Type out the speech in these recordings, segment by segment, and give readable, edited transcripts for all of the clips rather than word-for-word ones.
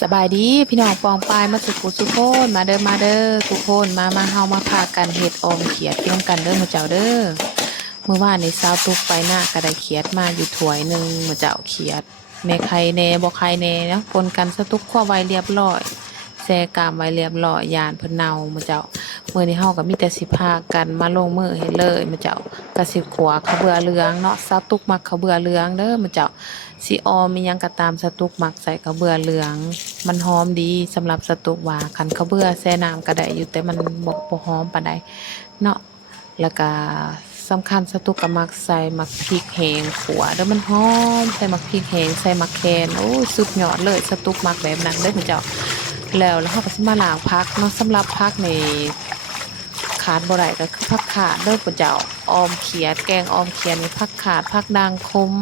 สบายดีพี่น้องปองปายมาสุกุสุโคนมาเด้อมาเด้อทุกคนมาเฮามาพากันเฮ็ดออมเขียดกินกันเด้อมื้อเจ้าเด้อเมื่อวานนี้สาวตุกไปหน้าก็ได้เขียดมาอยู่ถ้วยหนึงมื้อเจ้าเขียดแม่ไข่แน่บ่ไข่แน่เนาะปนกันสตุกคั่วไว้เรียบร้อยแซ่กามไว้เรียบร้อยย่านเพิ่นเน่ามื้อเจ้ามื้อนี้เฮาก็มีแต่สิพากันมาลงมือเฮ็ดเลยมื้อเจ้าก็สิขัวข้าวเบื่อเหลืองเนาะสาวตุกมักข้าวเบื่อเหลืองเด้อมื้อเจ้า สิออมมีหยังก็ตามสตุกหมักใส่กระเบือเหลืองมันหอมดีสำหรับสตุกว่าคันกระเบือแช่น้ำก็ได้อยู่แต่มันบ่หอมปานใดเนาะแล้วก็สำคัญสตุกก็มักใส่มักพริกแห้งขัวแล้วมันหอมใส่มักพริกแห้งใส่มักแคนโอ้ยสุดยอดเลยสตุกมักแบบนั้นเด้อพี่เจ้าแล้วเฮาก็สิมาล้างผักเนาะสำหรับผักนี่ขาดบ่ได้ก็คือผักขาดเด้อพี่เจ้าออมเขียดแกงออมเขียดนี่ผักขาดผักด่างขม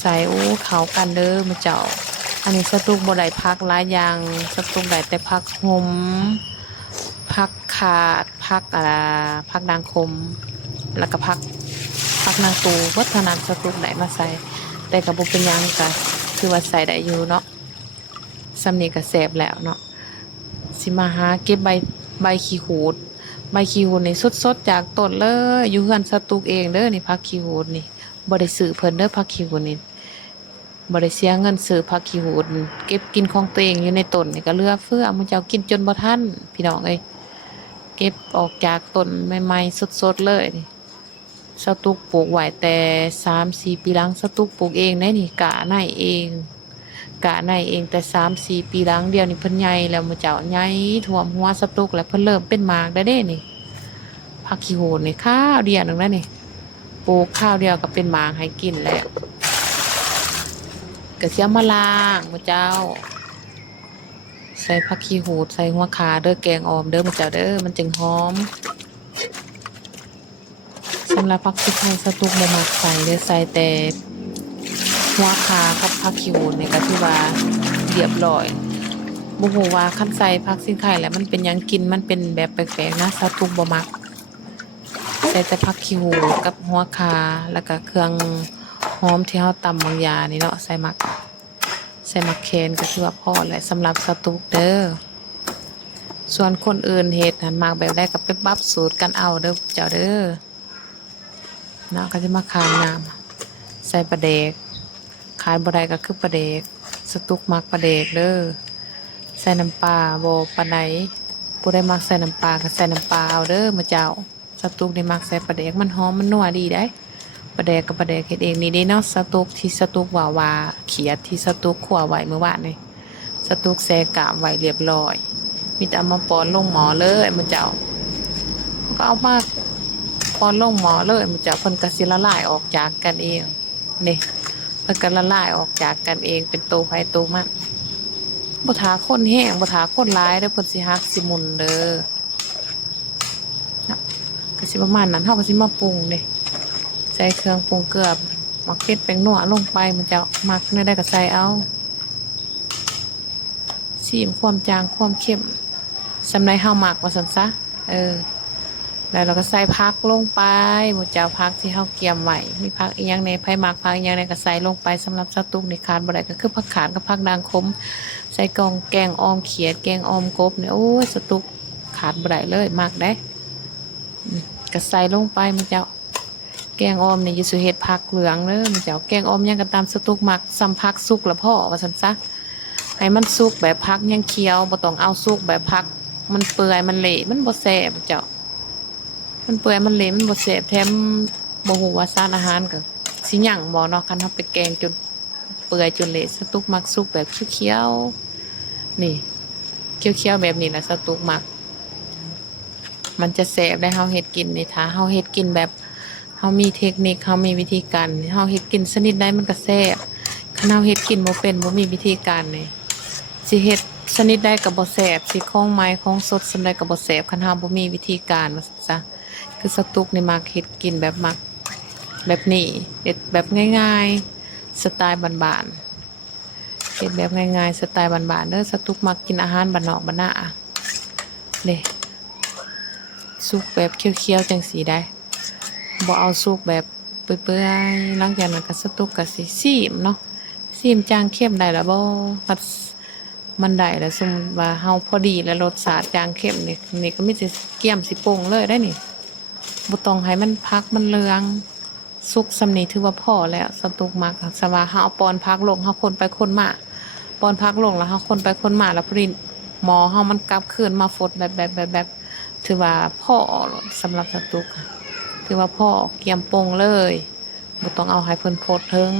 ใส่อู้เขากันเด้อมาเจ้าอันนี้สตุกบ่ได้พักหลายอย่างสตุกได้แต่พักหมพักขาดพักพักนางคมแล้วก็พักนางตูวัฒนานสตุกได้มาใส่แต่กับบุเป็นหยังก็คือว่าใส่ได้อยู่เนาะสำนีก็แสบแล้วเนาะสิมาหาเก็บใบขี้หูดใบขี้หูดนี่สดๆจากต้นเลยอยู่เฮือนสตุกเองเด้อนี่พักขี้หูดนี่บ่ได้ซื้อเพิ่นเด้อพักขี้หูดนี่ บริเสียเงินซื้อผักขี้หูดเก็บกินของตัวเองอยู่ในต้นนี่ก็เหลือเฟือมันจะเอากินจนบ่ทันพี่น้องเอ้ยเก็บออกจากต้นใหม่ๆสดๆเลยนี่สตุกปลูกไว้แต่3-4 ปีหลังสตุกปลูกเองได้นี่กะในเองแต่3-4 ปีหลังเดียวนี่เพิ่นใหญ่แล้วมื้อเจ้าใหญ่ท่วมหัวสตุกแล้วเพิ่นเริ่มเป็นหมากได้เด้นี่ผักขี้หูดนี่ข้าวเดียวนึงแล้วนี่ปลูกข้าวเดียวก็เป็นหมากให้กินแล้วกระเทียมมะลางมื้อเจ้าใส่ผักขี้หูดใส่หัวขาเด้อแกงออมเด้อมื้อเจ้าเด้อมันจึงหอมสำหรับผักชีไทยสตุกบ่มักใส่เด้อใส่แต่หัวขากับผักขี้หูดนี่ก็ถือว่าเรียบร้อยบ่ฮู้ว่าคันใส่ผักชีไทยแล้วมันเป็นหยังกินมันเป็นแบบแปลกๆนะสตุกบ่มักใส่แต่ผักขี้หูดกับหัวขาแล้วก็เครื่องหอมที่เฮาตำบางอย่างนี่เนาะใส่มักแคนก็คือว่าพอแหละสำหรับสตุกเด้อส่วนคนอื่นเฮ็ดหันมากแบบใดก็ไปปรับสูตรกันเอาเด้อเจ้าเด้อเนาะก็จะมาคายน้ำใส่ปลาแดกขาดบ่ได้ก็คือปลาแดกสตุกมักปลาแดกเด้อใส่น้ำปลาบ่ปานใดผู้ใดมักใส่น้ำปลาก็ใส่น้ำปลาเอาเด้อมาเจ้าสตุกนี่มักใส่ปลาแดกมันหอมมันนัวดีได้ปลาแดกกับปลาแดกเฮ็ดเองนี่เด้เนาะสตุกที่สตุกว่าเขียดที่สตุกคั่วไว้เมื่อวานนี่สตุกแซ่กามไว้เรียบร้อยมีแต่เอามาปอนลงหม้อเลยมื้อเจ้าก็เอามาปอนลงหม้อเลยมื้อเจ้าเพิ่นก็สิละลายออกจากกันเองนี่เพิ่นก็ละลายออกจากกันเองเป็นโตไผโตมันบ่ทาคนแห้งบ่ทาคนหลายเด้อเพิ่นสิฮักสิหมุนเด้อนะก็สิประมาณนั้นเฮาก็สิมาปรุงเด้ใส่เครื่องปรุงเกลือมักเผ็ดแป้งนัวลงไปมันจะมักได้ก็ใส่เอาซีมความจางความเข้มสำหรับเฮามักว่าซั่นซะแล้วเราก็ใส่ผักลงไปหมดเจ้าผักที่เฮาเกียมไว้มีผักอีหยังในไผมักผักอีหยังในก็ใส่ลงไปสำหรับสตุกนี่ขาดบ่ได้ก็คือผักขาดกับผักด่างขมใส่กองแกงออมเขียดแกงออมกบเนี่ยโอ้ยสตุกขาดบ่ได้เลยมักได้ก็ใส่ลงไปหมดเจ้าแกงออมนี่อยู่สุเฮ็ดผักเหลืองเด้อมันเจ้าแกงออมยังก็ตามสตุกมักซ้ำผักสุกละพ่อว่าซั่นซะให้มันสุกแบบผักยังเคี้ยวบ่ต้องเอาสุกแบบผักมันเปื่อยมันเละมันบ่แซ่บเจ้ามันเปื่อยมันเละมันบ่แซ่บแถมบ่ฮู้ว่าสารอาหารก็สิหยังบ่เนาะคันเฮาไปแกงจนเปื่อยจนเละสตุกมักสุกแบบเขียวๆนี่เขียวๆแบบนี้แหละสตุกมักมันจะแซ่บได้เฮาเฮ็ดกินนี่ถ้าเฮาเฮ็ดกินแบบเฮามีเทคนิคเฮามีวิธีการเฮาเฮ็ดกินชนิดใดมันก็แซ่บคันเฮาเฮ็ดกินบ่เป็นบ่มีวิธีการนี่สิเฮ็ดชนิดใดก็บ่แซ่บสิของใหม่ของสดสำใดก็บ่แซ่บคันเฮาบ่มีวิธีการว่าซั่นซะคือสตุกนี่มักเฮ็ดกินแบบมักแบบนี้เฮ็ดแบบง่ายๆสไตล์บ้านๆเฮ็ดแบบง่ายๆสไตล์บ้านๆเด้อสตุกมักกินอาหารบ้านนอกบ้านนาเด้สุกแบบเคี้ยวๆจังซี่ได้บ่เอาสุกแบบเปื่อยๆหลังจากนั้นก็สตุกก็สิซีมเนาะซีมจางเข้มได้ล่ะบ่ก็ มันได้แล้วสมมุติว่าเฮาพอดีแล้วรสชาติจางเข้มนี่ก็มีแต่เกี่ยมสิโป่งเลยได้นี่บ่ต้องให้มันพักมันเหลืองสุกสำนี้ถือว่าพอแล้วสตุกมักสว่าเฮาเอาปอนพักลงเฮาคนไปคนมาปอนพักลงแล้วเฮาคนไปคนมาแล้วพอดีหมอเฮามันกลับคืนมาฟดแบบถือว่าพ่อสำหรับสตุกค่ะถือว่าพ่อเกี่ยมโป่งเลยบ่ต้องเอาให้เพิ่นโพดเทิง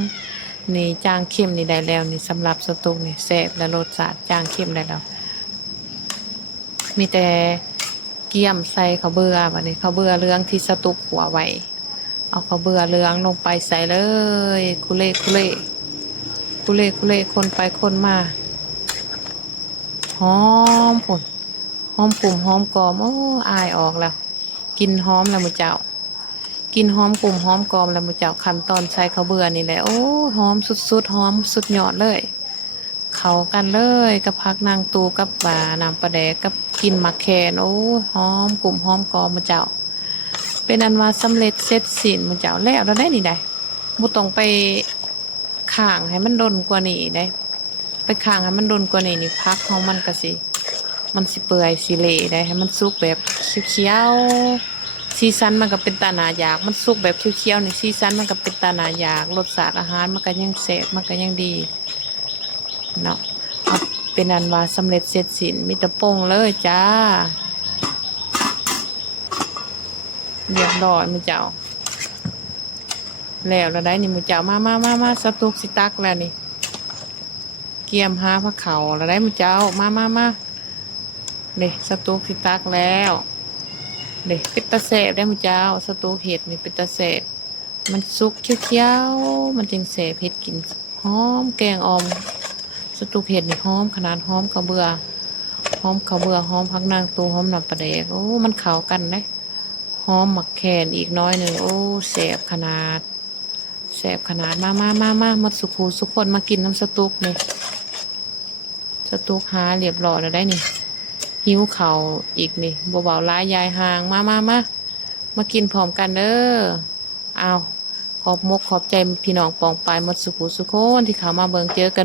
นี่จางเข้มนี่ได้แล้วนี่สำหรับสตุกนี่แซ่บและรสชาติจางเข้มได้แล้วมีแต่เกี่ยมใส่ข้าวเบื่อบัดนี้ข้าวเบื่อเหลืองที่สตุกหัวไว้เอาข้าวเบื่อเหลืองลงไปใส่เลยคุเล่คุเล่คุเล่คุเล่คนไปคนมาหอมพุ่นหอมกลุ่มหอมกอมโอ้อายออกแล้วกินหอมแล้วมื้อเจ้ากินหอมกลุ่มหอมกอมแล้วมื้อเจ้าขั้นตอนใส่ข้าวเบื่อนี่แหละโอ้หอมสุดๆหอมสุดยอดเลยเข้ากันเลยกับผักนางตูกับน้ำปลาแดกกับกินมักแคนโอ้หอมกลุ่มหอมกอมมื้อเจ้าเป็นอันว่าสำเร็จเสร็จสิ้นมื้อเจ้าแล้วได้นี่ได้บ่ต้องไปข้างให้มันดนกว่านี้ได้ไปข้างให้มันดนกว่านี้นี่ผักเฮามันก็สิมันสิเปื่อยสิเละได้ให้มันสุกแบบเขียวๆสีสันมันก็เป็นตาหนาอยากมันสุกแบบเขียวๆนี่สีสันมันก็เป็นตาหนาอยากรสชาติอาหารมันก็ยังแซ่บมันก็ยังดีเนาะเอาเป็นอันว่าสำเร็จเสร็จสิ้นมีแต่โป่งเลยจ้าเรียบร้อยมื้อเจ้าแล้วได้นี่มื้อเจ้ามาสตุกสิตักแล้วนี่เกียมหาพระเขาแล้วได้มื้อเจ้ามาเด้สตุกสิตักแล้วเด้เป็นตาแซ่บได้มื้อเจ้าสตุกเห็ดนี่เป็นตาแซ่บมันสุกเขียวๆมันจึงแซ่บเฮ็ดกินหอมแกงอ่อมสตุกเห็ดนี่หอมขนาดหอมข้าวเบื่อหอมข้าวเบื่อหอมผักนางตูหอมน้ำปลาแดกโอ้มันเข้ากันเด้หอมหมักแคนอีกน้อยหนึ่งโอ้แซ่บขนาดแซ่บขนาดมาสุขูสุกคนมากินน้ำสตุกนี่สตุกหาเรียบร้อยแล้วได้นี่หิวเข่าวอีกนี่บ่เบาร้ายยายห่างมากินพร้อมกันเด้อเอาขอบใจพี่น้องปองปายหมดสุขูสุกคนที่เขามาเบิ่งเจอกัน